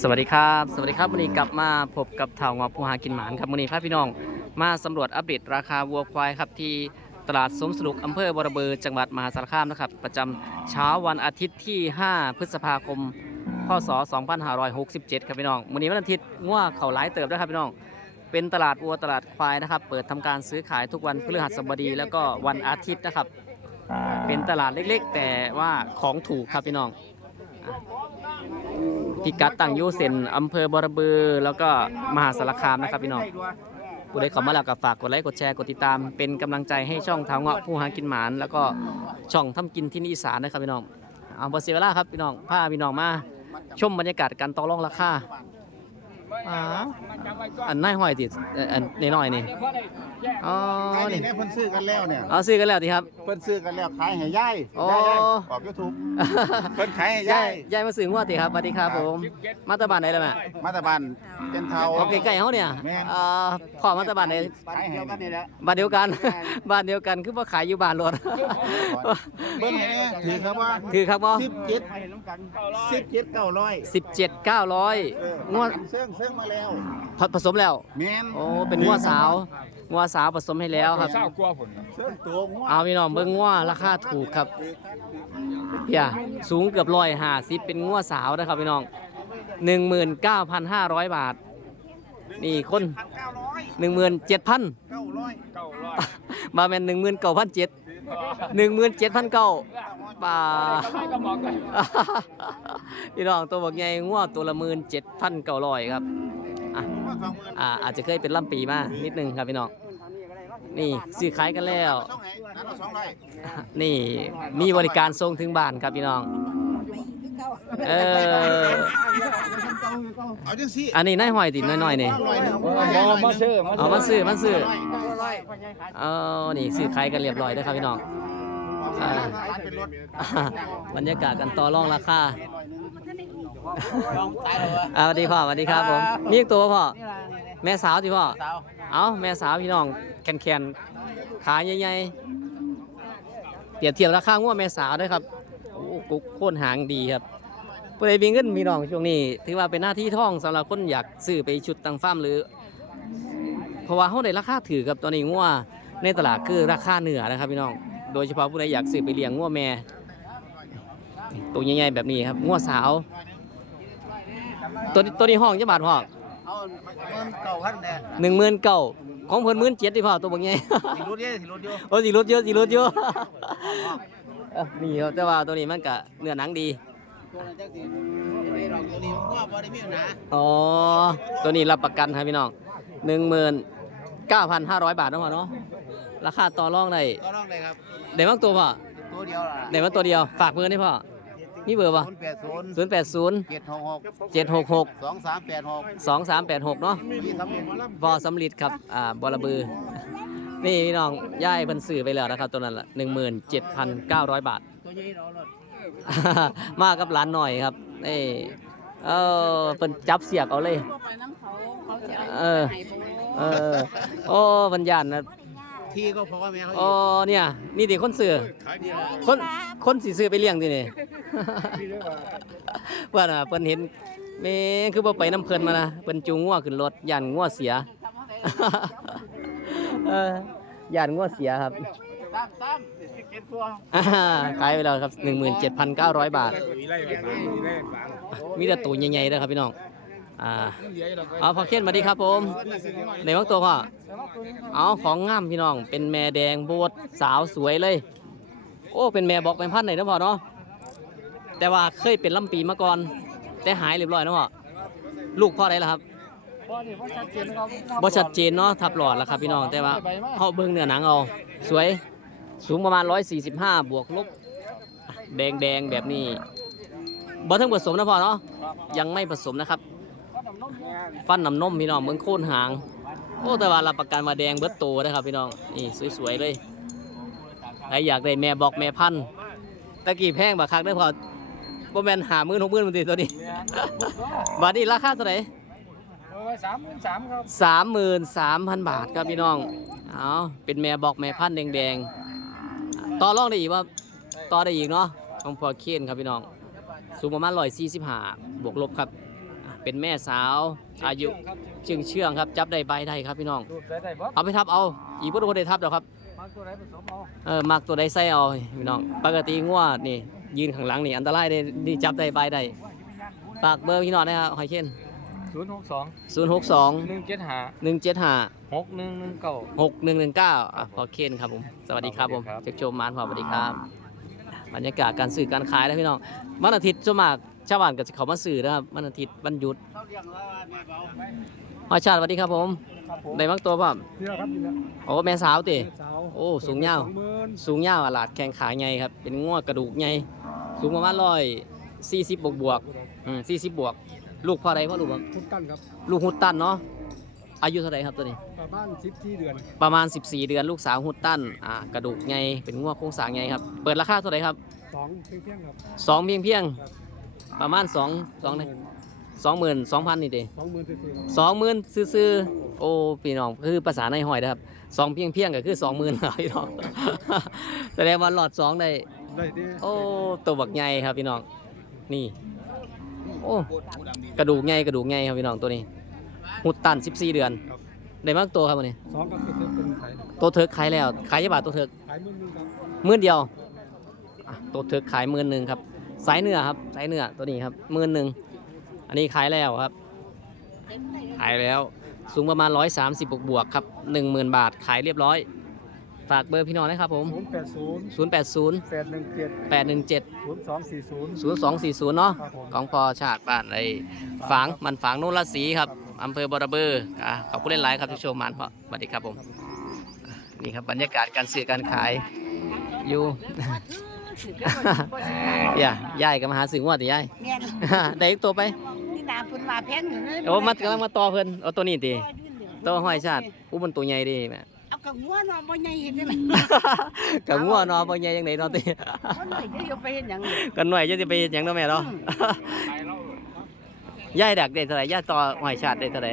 สวัสดีครับ สวัสดีครับวันนี้กลับมาพบกับข่าวงอผู้หากินหมานครับวันนี้พาพี่น้อง มาสำรวจอัปเดตราคาวัวควายครับที่ตลาดสมสนุกอำเภอบรบือจังหวัดมหาสารคามนะครับ ประจำเช้าวันอาทิตย์ที่ 5 พฤษภาคม พศ 2567 ครับพี่น้องวันนี้วันอาทิตย์ง่วเขาหลายเติบนะครับพี่น้อง เป็นตลาดวัวตลาดควายนะครับ เปิดทำการซื้อขายทุกวันพฤหัสบดี แล้วก็วันอาทิตย์นะครับ เป็นตลาดเล็กๆ แต่ว่าของถูกครับพี่น้อง พิกัดตั้งอยู่เส้นอำเภอบรบือ แล้วก็มหาสารคามนะครับพี่น้องผู้ใดเข้ามาแล้วก็ฝากกดไลค์กดแชร์กดติดตาม เป็นกำลังใจให้ช่องเท้าเงาะผู้หากินหมาน แล้วก็ช่องทำกินที่นี่อีสานนะครับพี่น้องเอาบอเสียเวลาครับพี่น้องพาพี่น้องมาชมบรรยากาศการต่อรองราคา อ่าอันน่ายห้อยติดเอ่ออันน้อยๆนี่อ๋อขายนี่นี่เนี่ยเพิ่นซื้อกันแล้วเนี่ยเอาซื้อกันแล้วทีครับ เพิ่นซื้อกันแล้วขายให้ยายโอ้ ยายยายออกยูทูบเพิ่นขายให้ยายายยยายมาซื้องวดติครับสวัสดีครับผมมาตาบ้านไหนล่ะแม่มาตาบันเป็นเทาโอเคใกล้ๆเขาเนี่ยแม่นเอ่อพ่อมาตาบ้านไหน ขายให้กันนี่แหละบ้านเดียวกัน บ้านเดียวกันคือว่าขายอยู่บ้านรถ เบิ่งให้แน่ถือครับว่าถือครับบ่สิบเจ็ดสิบเจ็ดเก้าร้อยสิบเจ็ดเก้าร้อยเอองวดเสื่องเสื่องมาแล้วผผสมแล้ว แม่นโอ้เป็นงัวสาวงัวสาวผสมให้แล้วครับ เศร้ากลัวผลเสื่องตัวงัวเอาพี่น้องเบิ่งงัวราคาถูกครับเพียสูงเกือบร้อยห้าสิบเป็นงัวสาวนะครับพี่น้องหนึ่งหมื่นเก้าพันห้าร้อยบาท นี่คน พันเก้าร้อยหนึ่งหมื่นเจ็ดพันเก้าร้อยเก้าร้อยบาแมนหนึ่งหมื่นเก้าพันเจ็ด หนึ่งหมื่นเจ็ดพันเก้าบาก็ไม่ก็บอกเลยพี่น้องตัวบอกไงงัวตัวละหมื่นเจ็ดพันเก้าร้อยครับอะมาสองหมื่นอ่าอาจจะเคยเป็นล่ำปีมานิดนึงครับพี่น้องนี่ซื้อขายกันแล้วสองให้นั่นเอาสองร้อยนี่มีบริการส่งถึงบ้านครับพี่น้องเออเอาจังซี่อันนี้นายหอยติดน้อยๆนี่ร้อยหนึ่งบอกมาซื้อเอามาซื้อมาซื้อเออนี่ซื้อขายกันเรียบร้อยแล้วครับพี่น้องอ่าเป็นรถบรรยากาศกันต่อรองราคาอ่าสวัสดีพ่อสวัสดีครับผมมีอีกตัวพ่อแม่สาวสิพ่อเอาแม่สาวพี่น้องแคนแคนๆขาใหญ่ๆเปรียบเทียบราคางัวแม่สาวด้วยครับโอ้กุกโค่นหางดีครับผู้ใดมีเงินมีน้องช่วงนี้ ถือว่าเป็นหน้าที่ท่องสำหรับคนอยากซื้อไปชุดตังฟ้าร์มหรือ เพราะว่าเขาได้ราคาถือกับตอนนี้งัวในตลาดคือราคาเหนือนะครับพี่น้อง โดยเฉพาะผู้ใดอยากซื้อไปเลี้ยงงัวแม่ตัวใหญ่ๆแบบนี้ครับงัวสาว ตัวนี้ตัวนี้ห้องจะบาทพ่อเอาเงินเก่าพันแน่หนึ่งหมื่นเก้าของเพิ่นหมื่นเจ็ดที่พ่อตัวบางใหญ่สิรุดเยอะสิรุดเยอะโอ้สีรถเยอะสีรถเยอะเอ้อนี่ครับแต่ว่าตัวนี้มันก็เนื้อหนังดีตัวนั้นจังสิไอ้ดอกตัวนี้มันว่าบ่ได้มีปัญหาอ๋อตัวนี้รับประกันครับพี่น้อง หนึ่งหมื่นเก้าพันห้าร้อยบาทเนาะพ่อเนาะราคาต่อรองได้ก็ร้องได้ครับได้มากตัวพ่อตัวเดียวล่ะได้มาตัวเดียวฝากเบอร์ให้พ่อมีเบอร์ป่ะศูนย์แปดศูนย์ศูนย์แปดศูนย์เจ็ดหกหกเจ็ดหกหกสองสามแปดหกสองสามแปดหกเนาะยี่สำเร็จพอสำลิดครับอ่าบอระบือ นี่พี่น้องย่ายเพิ่นซื้อไปแล้วนะครับตัวนั้นละหนึ่งหมื่นเจ็ดพันเก้าร้อยบาท ตัวนี้เราเลยมากับหลานหน่อยครับเอ้เออเป็นจับเสียกเอาเลย ไปน้ำเขา เขาจะเออให้โบเออ โอ้บรรยานนะที่ก็เพราะว่าแม่เขาโอ้เนี่ย นี่ดิคนซื้อ ขายดีแล้วคนคนสิซื้อไปเลี้ยงดินี่ เพื่อนอะเพิ่นเห็นแม่คือบ่ไปน้ำเพิ่นมานะเพิ่นจูงงัวขึ้นรถย่านงัวเสียเออย่านงัวเสียครับตามตามเก็บตัวอ่าขายไปแล้วครับ 17,900 บาทมีไล่ไปฟังมีไล่ฟังมีแต่ตัวใหญ่ๆนะครับพี่น้อง อ่าเหลืออยู่ดอกเอาพอเขียนมาดีครับผมในวักตัวพ่อเอาของงามพี่น้อง เป็นแม่แดงโบดสาวสวยเลย โอ้เป็นแม่บอกเป็นพันธุ์ไหนนะพ่อเนาะแต่ว่าเคยเป็นลำปีมาก่อน แต่หายเรียบร้อยนะพ่อลูกพ่อได้แล้วครับบ่ชัดเจนเนาะทับหลอดแล้วครับพี่น้องแต่ว่าเขาเบิ่งเนื้อหนังเอาสวยสูงประมาณ 145 บวกลบแดงแดงๆแบบนี้บ่ถึงผสมนะพ่อเนาะยังไม่ผสมนะครับ ฟันน้ำนมพี่น้องเมืองโค่นหาง โอ้แต่ว่ารับประกันมาแดงเบิดโตนะครับพี่น้องนี่สวยๆเลยใครอยากได้แม่บอกแม่พันธุ์ตะกี้แพงบักคักได้อพอบ่แม่นหามื่นหกมื่นมันติตัวนี้บาทนี้ราคาเท่าไหร่สามสามครับสามหมื่นสามพันบาทครับพี่น้องเอาเป็นแม่บอกแม่พันธุ์แดงๆต่อรองได้อีกว่าต่อได้อีกเนาะของพอเคนครับพี่น้อง สูงประมาณร้อยสี่สิบห้าบวกลบครับ เป็นแม่สาว อายุครับเชื่องเชื่องๆครับ จับได้ใบได้ครับพี่น้องดูดได้ได้บ่เอาไปทับเอา อีกบ่โดนได้ทับดอกครับมาตัวไหนผสมเอาเออมักตัวใดใส่เอาพี่น้อง ปกติงัวนี่ ยืนข้างหลังนี่อันตรายได้นี่จับได้ใบได้ฝากเบอร์พี่น้องนะครับหอยเช่นศูนย์หกสอง062หนึ่งเจ็ดห้า175 หกหนึ่งหนึ่งเก้า หกหนึ่งหนึ่งเก้าอะพอเคนครับผม สวัสดีครับผมสวัสดีครับ เจ๊กโจมมานพอสวัสดีครับ บรรยากาศการสื่อการขายนะพี่น้องวันอาทิตย์ส่วนมาก ชาวบ้านก็จะเขามาสื่อนะครับวันอาทิตย์วันหยุดเขาเรียกว่าแม่เบาหอยชาติสวัสดีครับผมครับผมได้มักตัวป่ะเที่ยวครับอยู่แล้วโอ้แม่สาวติสาวโอ้สูงยาวสองหมื่นสูงยาวอะหลาดแข้งขาใหญ่ครับ เป็นง้วกระดูกใหญ่สูงประมาณร้อยสี่สิบบวกบวกๆอืมสี่สิบบวก ลูกพ่อใดพ่อลูกบ่คุณตั้นครับลูกฮุตตันเนาะอายุเท่าไหร่ครับตัวนี้ ประมาณสิบที่เดือนประมาณ 14 เดือนลูกสาวฮุตตันอ่ากระดูกใหญ่เป็นง้วโครงสร้างใหญ่ครับ เปิดราคาเท่าไหร่ครับสองเพียงเพียงครับสองเพียงเพียงครับ ประมาณสองสองสองหมื่นสองพันนี่เด้สองหมื่นสี่สองหมื่นซื้อๆโอ้พี่น้องคือภาษาในหอยนะครับสองเพียงเพียงก็คือสองหมื่นครับพี่น้องแสดงว่าหลอดสองได้ได้ดีโอ้ตัวบักใหญ่ครับพี่น้องนี่ โอ้กระดูกใหญ่กระดูกใหญ่ครับพี่น้องตัวนี้หุดตัน14 เดือนได้มากตัวครับวันนี้สองกับสิบเป็นไทยตัวเถิกขายแล้วขายยี่บาทตัวเถิกขายหมื่นหนึงครับ หมื่นเดียวอะตัวเถิกขายหมื่นหนึ่งครับ สายเนื้อครับสายเนื้อตัวนี้ครับหมื่นหนึ่งอันนี้ขายแล้วครับ ขายแล้วสูงประมาณ 130 บวกบวกๆครับ 10,000 บาทขายเรียบร้อย ฝากเบอร์พี่น้องนะครับผมศูนย์แปดศูนย์080แปดหนึ่งเจ็ด817ศูนย์สองสี่ศูนย์0240 เนาะครับผม ของพอชาติบ้านไอ้ฝางมันฝางโนนราศีครับอำเภอบอระเบอร์อะขอบคุณหลายๆครับที่ชมมันเพราะสวัสดีครับผมนี่ครับบรรยากาศการซื้อการขายอยู่ อย่าย่ายก็มาหาซื้อว่าติย่าย แม่นได้อีกตัวไปนี่นาเพิ่นว่าแพงอยู่เลยโอ้มันกำลังมาต่อเพิ่นเอาตัวนี้ติตัวห้อยชาติอู้มันตัวใหญ่ดิแม่ เอากระงัวเนาะบ่ใหญ่เห็นจังได๋กับงัวเนาะบ่ใหญ่จังได๋เนาะติคนไหนจะอยู่ไปเฮ็ดหยังเนี่ยกันหน่อยจะสิไปเฮ็ดหยังเนาะแม่เนาะย่ายดักได้เท่าไหร่ย่ายต่อห้อยชาติได้เท่าไหร่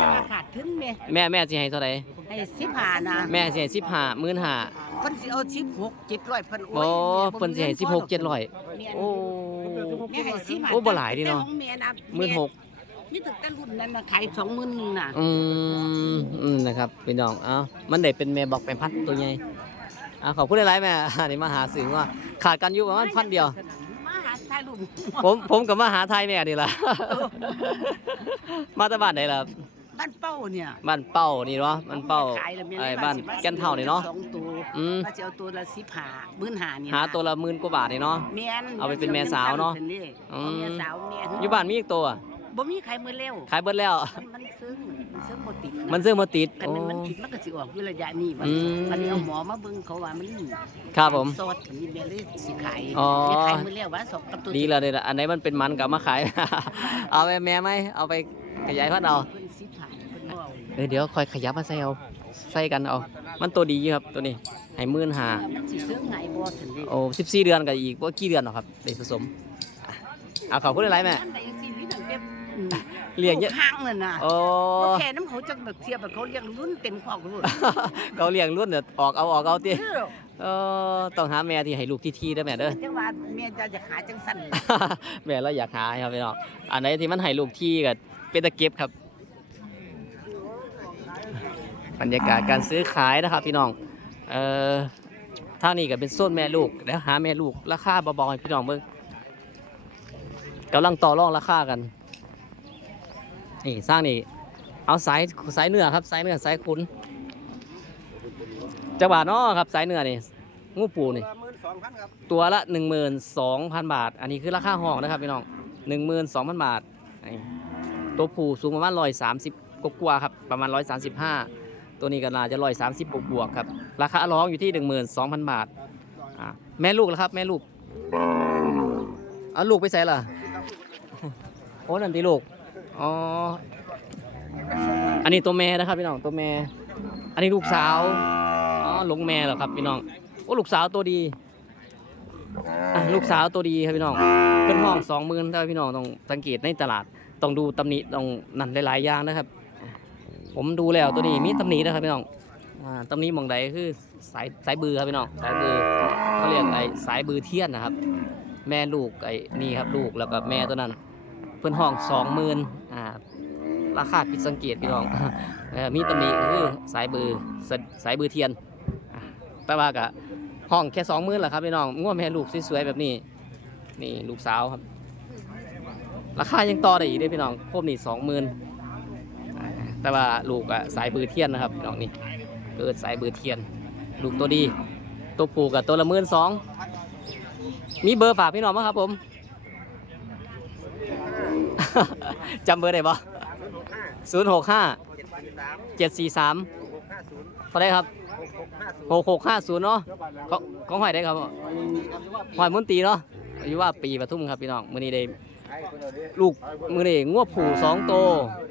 จะมาขาดทุนแม่แม่แม่สิให้เท่าไหร่ให้15นะแม่สิให้15 15,000 เพิ่นสิเอา16 700เพิ่นโอ้เพิ่นสิให้16 700โอ้ แม่ให้15โอ้บ่หลายดิเนาะ แต่ของแม่นะหมื่นหกมีตึกแต่รุ่นนั้นน่ะขาย20,000น่ะอืมอืมนะครับพี่น้องเอ้ามันได้เป็นแม่บอกเป็นพันตัวใหญ่อ่าขอบคุณหลายๆแม่ อันนี้มาหาซื้อว่าขาดกันอยู่ประมาณพันเดียว มาหาถ่ายรูปผมผมกับมาหาไทยแม่นี่ล่ะ มาแต่บ้านไหนล่ะบ้านเป้าเนี่ยบ้านเป้านี่เนาะบ้านเป้าขายแล้วแม่ไอ้เลยบ้านสิมแก่นเท่านี่เนาะ สองตัวอืม ว่าสิเอาตัวละ15 15,000นี่หาตัวละหมื่นกว่าบาทนี่เนาะ แม่นเอาไปเป็นแม่สาวเนาะอืม แม่สาวแม่อยู่บ้านมีอีกตัวอะบ่มีใครมือเร็วขายเบิดแล้ว มันซึ้งมันซึ้งบ่ติดมันซื้อมาติดกันโอ้ มันมันติดมันก็สิออกอยู่ระยะนี้บัดอืม อันนี้เอาหมอมาเบิ่งเขาว่ามันครับผม ซอสอันนี้แม่เลยสิขายอ๋อ แม่ขายมือเร็วว่าสองกับตัวดีแล้วดีแล้วอันไหนมันเป็นมันกับมาขาย เอาไปแม่ไหมเอาไปขยายพันธุ์เอา เพิ่นสิขายเพิ่นบ่ เอาเออเดี๋ยวคอยขยับมาใส่เอาใส่กันเอา มันตัวดีอยู่ครับตัวนี้ให้มื่นหามันสิซึ้งไงบ่ถึงได้โอ้สิบสี่เดือนกับอีกว่ากี่เดือนหรอครับได้ผสมอะเอาขอบคุณหลายๆแม่อันใดสิมีตั้งแต่อืมเลี้ยงเยอะลูกข้างนั่นน่ะโอ้ บ่แค่น้ำเขาจังแบบเทียบแบบเขาเลี้ยงรุ่นเต็มคอกรุ่นเขาเลี้ยงรุ่นเดี๋ยวออกเอาออกเอาติเออเออต้องหาแม่ที่ให้ลูกที่ที่ได้อแม่เด้อ จังว่าแม่จะจะขายจังสั่นแม่เราอยากหาครับพี่น้องอันไหนที่มันให้ลูกที่ก็เป็นตะเก็บครับ บรรยากาศการซื้อขายนะครับพี่น้องเอ่อทางนี้ก็เป็นโซนแม่ลูกแล้วหาแม่ลูกราคาเบาๆให้พี่น้องเบิ่งกำลังต่อรองราคากันนี่สร้างนี่เอาสายสายเนื้อครับสายเนื้อสายขุนจักบาทเนาะครับสายเนื้อนี่งูปูนี่หมื่นสองพันครับตัวละ 12,000 บาท อันนี้คือราคาห้องนะครับพี่น้อง 12,000 บาทนี่ตัวผู้สูงประมาณ130กว่าๆครับประมาณ 135 ตัวนี้ก็น่าจะ130บวกบวกๆครับ ราคาร้องอยู่ที่12,000บาทอะแม่ลูกแล้วครับ แม่ลูกเอาลูกไปใส่ล่ะโอ้นั่นตีลูกอ๋ออันนี้ตัวแม่นะครับพี่น้องตัวแม่ อันนี้ลูกสาวอ๋อลงแม่เหรอครับพี่น้องโอ้ลูกสาวตัวดีลูกสาวตัวดีครับพี่น้องเป็นห้องสองหมื่นถ้าพี่น้องต้องสังเกตในตลาดต้องดูตำหนิต้องนั่นหลายๆอย่างนะครับ ผมดูแล้วตัวนี้มีตำหนินะครับพี่น้องตำหนิหมองใดคือสายสายบือครับพี่น้องสายบือเขาเรียกไอ้สายบือเทียนนะครับ แม่ลูกไอ้นี่ครับลูกแล้วก็แม่ตัวนั้น เพิ่นพิ่นห้องสองหมื่นอ่าราคาผิดสังเกตพี่น้องมีตำหนิคือสายเบือสายสายเบือเทียนแต่ว่าก็ห้องแค่สองหมื่นแหละครับพี่น้องง่วแม่ลูกสวยๆแบบนี้ นี่ลูกสาวครับ ราคายังต่อได้อีกเด้พี่น้องพวกนี้สองหมื่น แต่ว่าลูกอะสายบือเทียนนะครับพี่น้องนี่เกิดสายบือเทียน ลูกตัวดี ตัวผูกับตัวละหมื่นสองมีเบอร์ฝากพี่น้องมั้งครับผมจำเบอร์ได้ปะศูนย์หกห้าเจ็ดสี่สามเท่าไรครับหกหกห้าศูนย์เนาะของของหอยได้ครับหอยมุนตีเนาะอายุว่าปีปทุมครับพี่น้องมือนี้ได้ ลูกมือนี้งวบผูสองโตว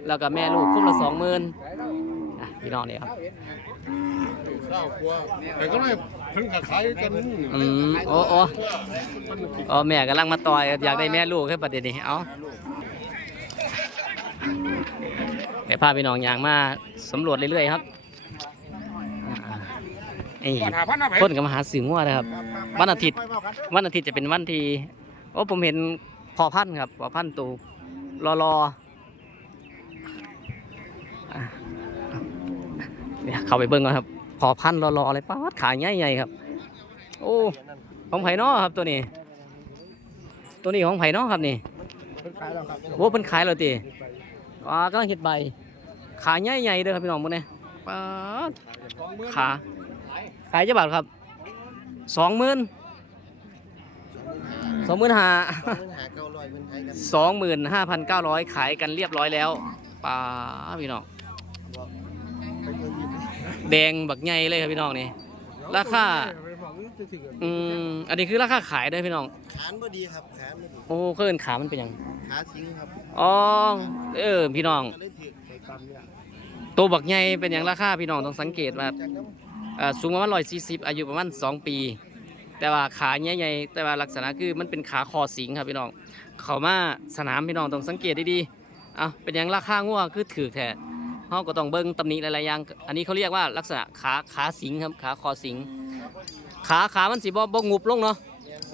แล้วก็แม่ลูกคุ้มละสองหมื่นอะพี่น้องเนี่ยครับเศร้ากลัวแต่ก็ไม่เพิ่งกับขายกันอืมโอ้โอ้อ๋อแม่กำลังมาต่อยอยากได้แม่ลูกแค่ประเด็นนี้เอาเดี๋ยวพาพี่น้องยางมาสำรวจเรื่อยๆครับอ่านี่หาพันเอาไปคนก็มาหาสื่องัวนะครับ วันอาทิตย์ วันอาทิตย์จะเป็นวันที่โอ้ผมเห็น พอพันธ์ครับพอพันธ์ตูรอรอเนี่ยเข้าไปเบิ่งก่อนครับพอพันธ์รอรออะไรป้าดขาใหญ่ๆครับ โอ้ของไผ่นอครับตัวนี้ ตัวนี้ของไผ่นอครับนี่โอ้เพิ่นขายแล้วติอ๋อกำลังเฮ็ดใบ ขาใหญ่ๆเด้อครับพี่น้องมื้อนี้ป้าดขาขายจะบาทครับสองหมื่นสองหมื่นห้าเงินหาเก้า อยเงินไทยกันสองหมื่นห้าพันเก้าร้อยขายกันเรียบร้อยแล้วป้าดพี่น้องไปเงินยิบแดงบักใหญ่เลยครับพี่น้องนี่ ราคา อืมอันนี้คือราคาขายได้อพี่น้อง ขานบ่ดีครับขานบ่ดีโอ้เคลื่อนขามันเป็นหยังขาสิงครับอ๋อเออพี่น้อง ก็เลยถือไปตำเนี่ยตัวบักใหญ่เป็นอย่างราคาพี่น้องต้องสังเกตว่าจากน้เอ่อสูงประมาณร้อยสี่สิบอายุประมาณสองปี แต่ว่าขาใหญ่ๆแต่ว่าลักษณะคือมันเป็นขาคอสิงครับพี่น้อง เขามาสนามพี่น้องต้องสังเกตดีๆอะเป็นอย่างราคางัวคือถือแท้เขาก็ต้องเบิ้งตำหนิหลายๆอย่าง อันนี้เขาเรียกว่าลักษณะขาขาสิงครับขาคอสิง ขาขามันสิบ่บ่งุบลงเนาะ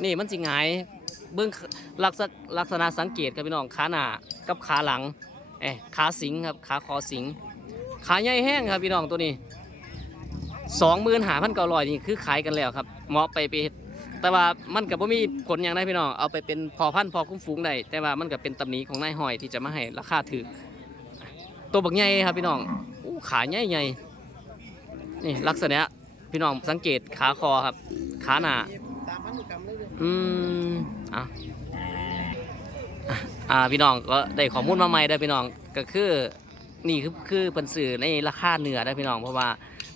นี่มันสิหงายเบื้องลักษณะลักษณะสังเกตครับพี่น้องขาหน้ากับขาหลังเอ้ขาสิงครับขาคอสิง ขาใหญ่แห้งครับพี่น้องตัวนี้สองหมื่นหาพันเก้าร้อยนี่คือขายกันแล้วครับเหมาะไปไป แต่ว่ามันกับว่ามีผลอย่างไรพี่น้องเอาไปเป็นพอพันธุ์พอคุ้มฟูงได้แต่ว่ามันก็เป็นตำหนิของนายหอยที่จะมาให้ราคาถือตัวบักใหญ่ครับพี่น้องอู้ขาใหญ่ใหญ่นี่ลักษณะพี่น้องสังเกตขาคอครับ ขาหนาอืมอะอ่าพี่น้องก็ได้ข้อมูลมาใหม่ได้พี่น้องก็คือนี่คือคือเป็นสื่อในราคาเนื้อได้พี่น้องเพราะว่า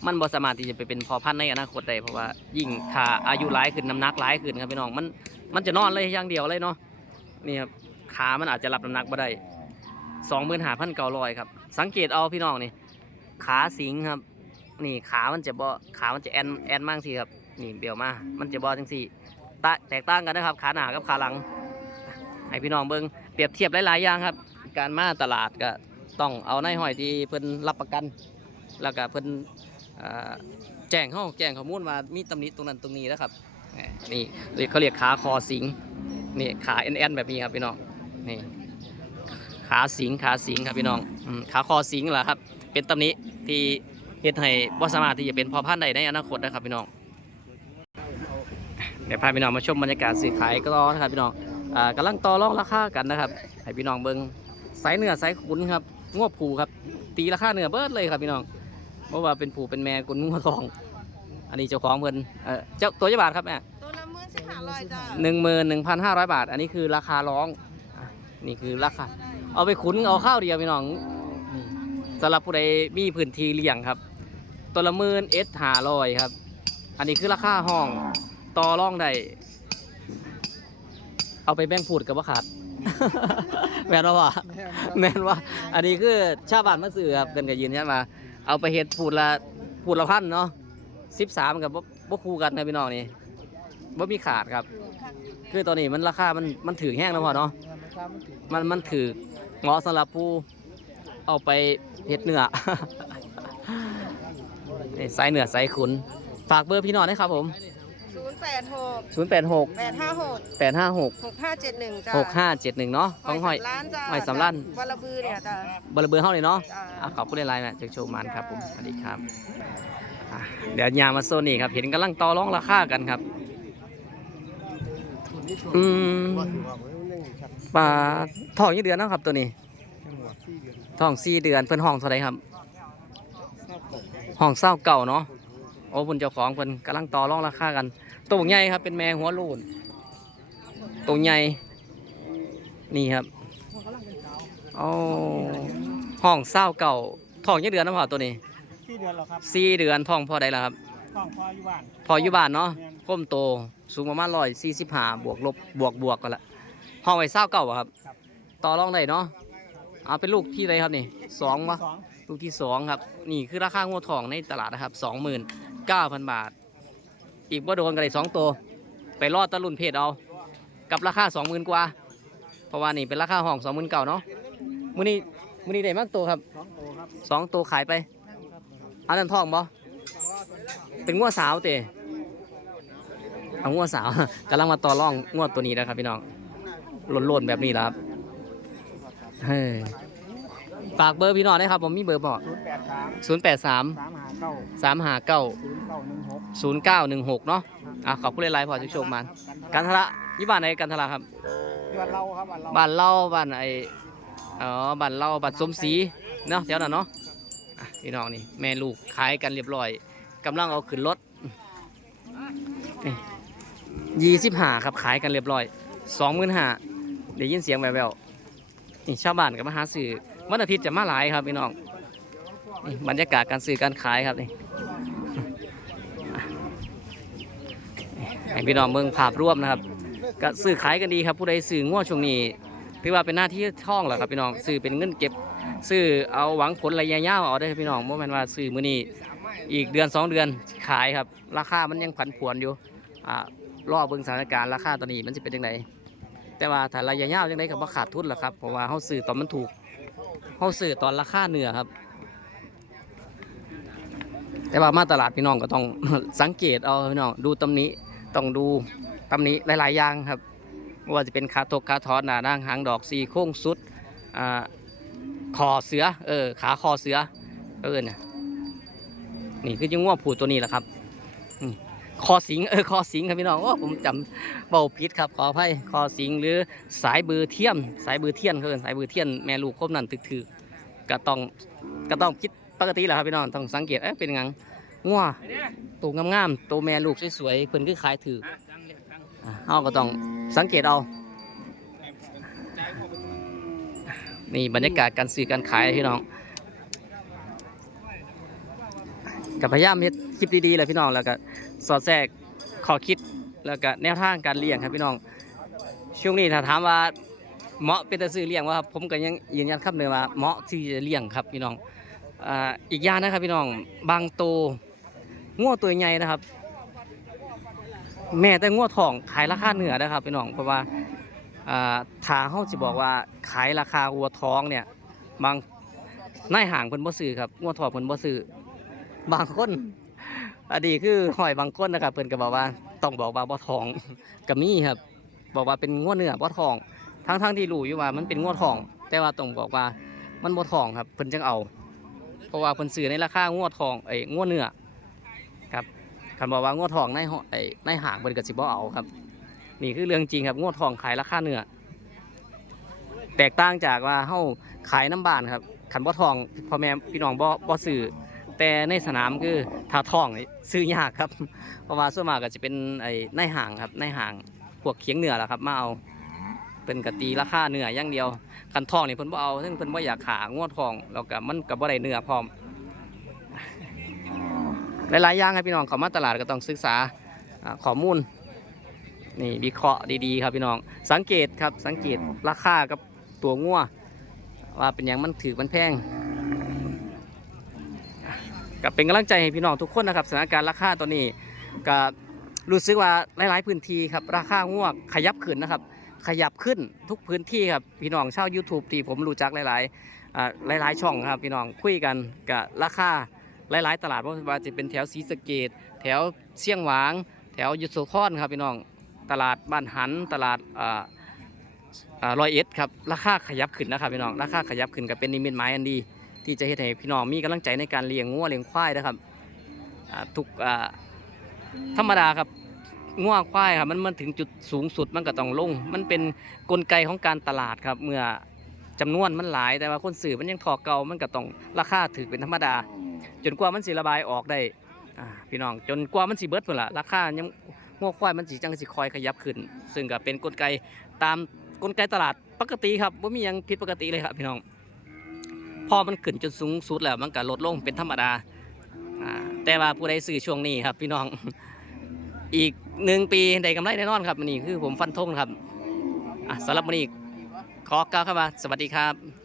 มันบ่สามารถที่จะไปเป็นพอพันธุ์ในอนาคตได้เพราะว่ายิ่งถ้าอายุหลายขึ้นน้ำหนักหลายขึ้นครับพี่น้องมันมันจะนอนเลยอย่างเดียวเลยเนาะนี่ครับขามันอาจจะรับน้ำหนักบ่ได้สองหมื่นห้าพันเก้าร้อยครับ สังเกตเอาพี่น้องนี่ขาสิงครับ นี่ขามันจะบ่ขามันจะแอนแอนมากทีครับนี่เบี้ยวมามันจะบ่จังสี่ตะแตกต่างกันนะครับขาหน้ากับขาหลังให้พี่น้องเบิ่งเปรียบเทียบหลายๆอย่างครับ การมาตลาดก็ต้องเอาในห้อยที่เพิ่นรับประกัน แล้วก็เพิ่น แจ้งเฮาแจ้งข้อมูลว่ามีตำหนิตรงนั้นตรงนี้นะครับนี่เขาเรียกขาคอสิงนี่ขาแอนๆแบบนี้ครับพี่น้องนี่ขาสิงขาสิงครับพี่น้องขาคอสิงเหรอครับ เป็นตำหนิที่เฮ็ดให้บ่สามารถที่จะเป็นพอพันธุ์ใดในอนาคตนะครับพี่น้องเดี๋ยวพาพี่น้องมาชมบรรยากาศซื้อขายก็รอนะครับพี่น้องอ่ากำลังต่อรองราคากันนะครับให้พี่น้องเบิ้งสายเนื้อสายขุนครับงวบผูครับ ตีราคาเนื้อเบิดเลยครับพี่น้อง เพราะว่าเป็นผูเป็นแม่กุนงัวทอง อันนี้เจ้าของเพิ่นเออเจ้าตัวจะบาทครับแม่ตัวละหมื่นสิบห้าร้อยจ้าหนึ่งหมื่นหนึ่งพันห้าร้อยบาท อันนี้คือราคาร้องอะนี่คือราคา เอาไปขุนเอาข้าวเดียวพี่น้องนี่สำหรับผู้ใดมีพื้นที่เลี้ยงครับ ตัวละหมื่นเอสหาร้อยครับ อันนี้คือราคาห้องต่อรองได้เอาไปแบ่งพูดกับว่าขาด แม่นว่าแม่นว่า อันนี้คือชาวบ้านมาซื้อครับเกินกับยืนยันมา เอาไปเห็ดผูดละผูดละพันเนาะสิบสามกับบ่บ่คู่กันนะพี่น้องนี่บ่มีขาดครับ คือตอนนี้มันราคามันมันถือแห้งแล้วพอเนาะมันมันถือเหมาะสำหรับผู้เอาไปเห็ดเนื้อใส่เนื้อใส่ขุน ฝากเบอร์พี่น้องนะครับผม ย์ย์แปดหกศูนย์แปดหกแปดห้าหกแปดห้าหกหกห้าเจ็ดหนึ่งจ้าหกห้าเจ็ดหนึ่งเนาะของห้อยล้านจ้าหอยสำล้านวันละบือเนี่ยจ้าบริเบอร์เฮาเลยเนาะจ้าอะขอบคุณหลายๆนะจากโชว์มันครับผมสวัสดีครับอะเดี๋ยวยางมาโซนนี่ครับเห็นกำลังต่อรองราคากันครับ อืมปลาทองยี่เดือนเนาะครับตัวนี้ทองสี่เดือนเพิ่นห้องเท่าไหรครับ ห้องเศร้าเก่าเนาะ โอ้เพิ่นเจ้าของเพิ่นกำลังต่อรองราคากัน ตัวใหญ่ครับ เป็นแม่หัวโลูนตัวใหญ่ นี่ครับโอ้ห้องเศร้าเก่าทองยี่เดือนเนาะพ่อตัวนี้ที่เดือนแล้วครับสี่เดือนทองพอได้แล้วครับท้องพ่ออยู่บ้านพออยู่บ้านเนาะก้มโตสูงประมาณร้อยสี่สิบห้าบวกลบบวกบวกกันละห้องไว้เศร้าเก่าอะครับ ต่อรองได้เนาะเอาเป็นลูกที่ไรครับนี่สองวะสองลูกที่สองครับ นี่คือราคางัวทองในตลาดนะครับสองหมื่นเก้าพันบาท อีกว่าโดนกันเลยสองตัว ไปรอดตะลุนเพจเอากับราคาสองหมื่นกว่า เพราะว่านี่เป็นราคาห้องสองหมื่นเก้าเนาะมือนี้มือนี้ได้มากตัวครับสองโตครับสองตัวขายไปอันนั้นทองบ่เป็นงัวสาวเตะเอางัวสาวกำลังมาต่อรองงวดตัวนี้นะครับพี่น้องหล่นๆแบบนี้แล้วครับเฮ้ฝากเบอร์พี่น้องได้ครับ ผมมีเบอร์บ่ศูนย์แปดสามศูนย์แปดสามสามหาเก้า หาเก้าศูนย์เก้าหนึ่งหกศูนย์เก้าหนึ่งหกเนาะอะขอบคุณหลายๆพอจุกโชคมันกันทละยี่บ้านไหนกันทละครับที่วันเราครับวันเราบ้านเล่าบ้านไออ๋อบ้านเล่าบ้านสมศรีเนาะแถวนั้นเนาะอะพี่น้องนี่แม่ลูกขายกันเรียบร้อยกำลังเอาขึ้นรถยี่สิบห้าครับขายกันเรียบร้อยสองหมื่นห้าได้ยินเสียงแววๆนี่ชาวบ้านกับมาหาสื่อวันอาทิตย์จะมาหลายครับพี่น้องนี่บรรยากาศการซื้อการขายครับนี่ พี่น้องเมืองภาพรวมนะครับก็ซื้อขายกันดีครับผู้ใดซื้อง่วช่วงนี้ถือว่าเป็นหน้าที่ท่องแหละครับพี่น้องซื้อเป็นเงินเก็บซื้อเอาหวังผลระยะยาวเอาได้อครับพี่น้องโมแมนว่าซื้อมือนี้อีกเดือนสองเดือนขายครับ ราคามันยังผันผวนอยู่อ่ารอเบิ่งสถานการณ์ราคาตอนนี้มันจะเป็นยังไงแต่ว่าถ้าระยะยาวยังไงก็บ่ขาดทุนหรอกครับเพราะว่าเฮาซื้อตอนมันถูกเฮาซื้อตอนราคาเหนือครับ แต่ว่ามาตลาดพี่น้องก็ต้องสังเกตเอาพี่น้องดูตำหนี้ ต้องดูตำหนี้หลาย ๆ อย่างครับว่าจะเป็นขาตกขาทอนหนาด่างหางดอกสีโค้งสุดอ่าคอเสือเออขาคอเสือเออเนี่ยนี่คือยังง่วผูตัวนี้แหละครับคอสิงเออคอสิงครับพี่น้องโอ้ผมจำเบาพิษครับขออภัยคอสิงหรือสายบือเทียม สายบือเทียนเขาเอินสายบือเทียนแม่ลูกคบนั่นถึกถือก็ต้องก็ต้องคิดปกติแหละครับพี่น้องต้องสังเกตเอ๊ะเป็นไง ง่วตัวงามๆตัวแม่ลูกสวยๆเพิ่นคือขายถืออะเอาก็ต้องสังเกตเอานี่บรรยากาศการซื้อการขายพี่น้องกับพยายามเฮ็ดคลิปดีๆเลยพี่น้องแล้วก็สอดแทรกข้อคิดแล้วก็แนวทางการเลี้ยงครับพี่น้อง ช่วงนี้ถ้าถามว่าเหมาะเป็นตะซื้อเลี้ยงว่าผมก็ยังยืนยันคำเดิมว่าเหมาะที่จะเลี้ยงครับพี่น้องอ่าอีกอย่างนะครับพี่น้องบางตัว งัวตัวใหญ่นะครับ แม่แต่งัวทองขายราคาเหนือนะครับพี่น้องเพราะว่าอ่าถ้าเขาจะบอกว่าขายราคาวัวท้องเนี่ยบางนายห่างเพิ่นบ่ซื้อครับงัวทองเพิ่นบ่ซื้อบางคนอดีคือหอยบางคนนะครับเพิ่นก็บอกว่าต้องบอกว่าบ่ทองก็มีครับ บอกว่าเป็นงัวเนื้อบ่ทอง ทั้งทั้งๆที่รู้อยู่ว่ามันเป็นงัวทอง แต่ว่าต้องบอกว่ามันบ่ทองครับเพิ่นจึงเอา เพราะว่าเพิ่นซื้อในราคางัวทองไอ้งัวเนื้อ ครับคันบอกว่างวดทองในหอไอ้ในห่างเพิ่นก็สิบ่เอาครับ นี่คือเรื่องจริงครับงวดทองขายราคาเนื้อแตกต่างจากว่าเฮาขายน้ำบานครับคันบ่ทองพ่อแม่พี่น้องบ่บ่ซื้อแต่ในสนามคือถ้าทองนี่ซื้อยากครับ เพราะว่าส่วนมากก็จะเป็นไอ้ในห่างครับในห่างพวกเคียงเหนือแหละครับ มาเอาเป็นกตีราคาเหนืออย่างเดียวคันทองนี่เพิ่นบ่เอาซึ่งเพิ่นบ่อยากขางวดทองแล้วก็มันก็บ่ได้เนื้อพร้อม หลายๆอย่างครับพี่น้องเขามาตลาดก็ต้องศึกษาข้อมูลนี่วิเคราะห์ดีๆครับพี่น้อง สังเกตครับสังเกตราคากับตัวงัวว่าเป็นอย่างมันถือมันแพงกับเป็นกำลังใจให้พี่น้องทุกคนนะครับสถานการณ์ราคาตอนนี้ก็รู้สึกว่าหลายๆพื้นที่ครับราคางัวขยับขึ้นนะครับ ขยับขึ้นทุกพื้นที่ครับพี่น้องชาว YouTube ที่ผมรู้จักหลายๆหลายๆช่องครับพี่น้องคุยกันกับราคา หลายๆ ตลาดว่าว่าจะเป็นแถวศรีสะเกดแถวเชียงหวาง แถวยุทธโสครครับพี่น้องตลาดบ้านหันตลาดอ่าอ่าร้อยเอ็ดครับราคาขยับขึ้นนะครับพี่น้องราคาขยับขึ้นก็เป็นนิมิตหมายอันดี ที่จะเฮ็ดให้พี่น้องมีกำลังใจในการเลี้ยงงัวเลี้ยงควายนะครับทุกธรรมดาครับงัวควายครับมันมันถึงจุดสูงสุดมันก็ต้องลง มันเป็นกลไกของการตลาดครับเมื่อจำนวนมันหลายแต่ว่าคนสื่อมันยังถอเก่ามันก็ต้องราคาถือเป็นธรรมดา จนกว่ามันสิระบายออกได้พี่น้องจนกว่ามันสิเบิดพุ่นละราคายังงัวควายมันสิจังสิคอยขยับขึ้น ซึ่งก็เป็นกลไกตามกลไกตลาดปกติครับว่ามียังผิดปกติเลยครับพี่น้องพอมันขึ้นจนสูงสุดแล้วมันก็ลดลงเป็นธรรมดาแต่ว่าผู้ใดซื้อช่วงนี้ครับ พี่น้องอีกหนึ่งปีได้กำไรแน่นอนครับนี่คือผมฟันธงครับสำหรับวันนี้ขอกล่าวคำว่าสวัสดีครับ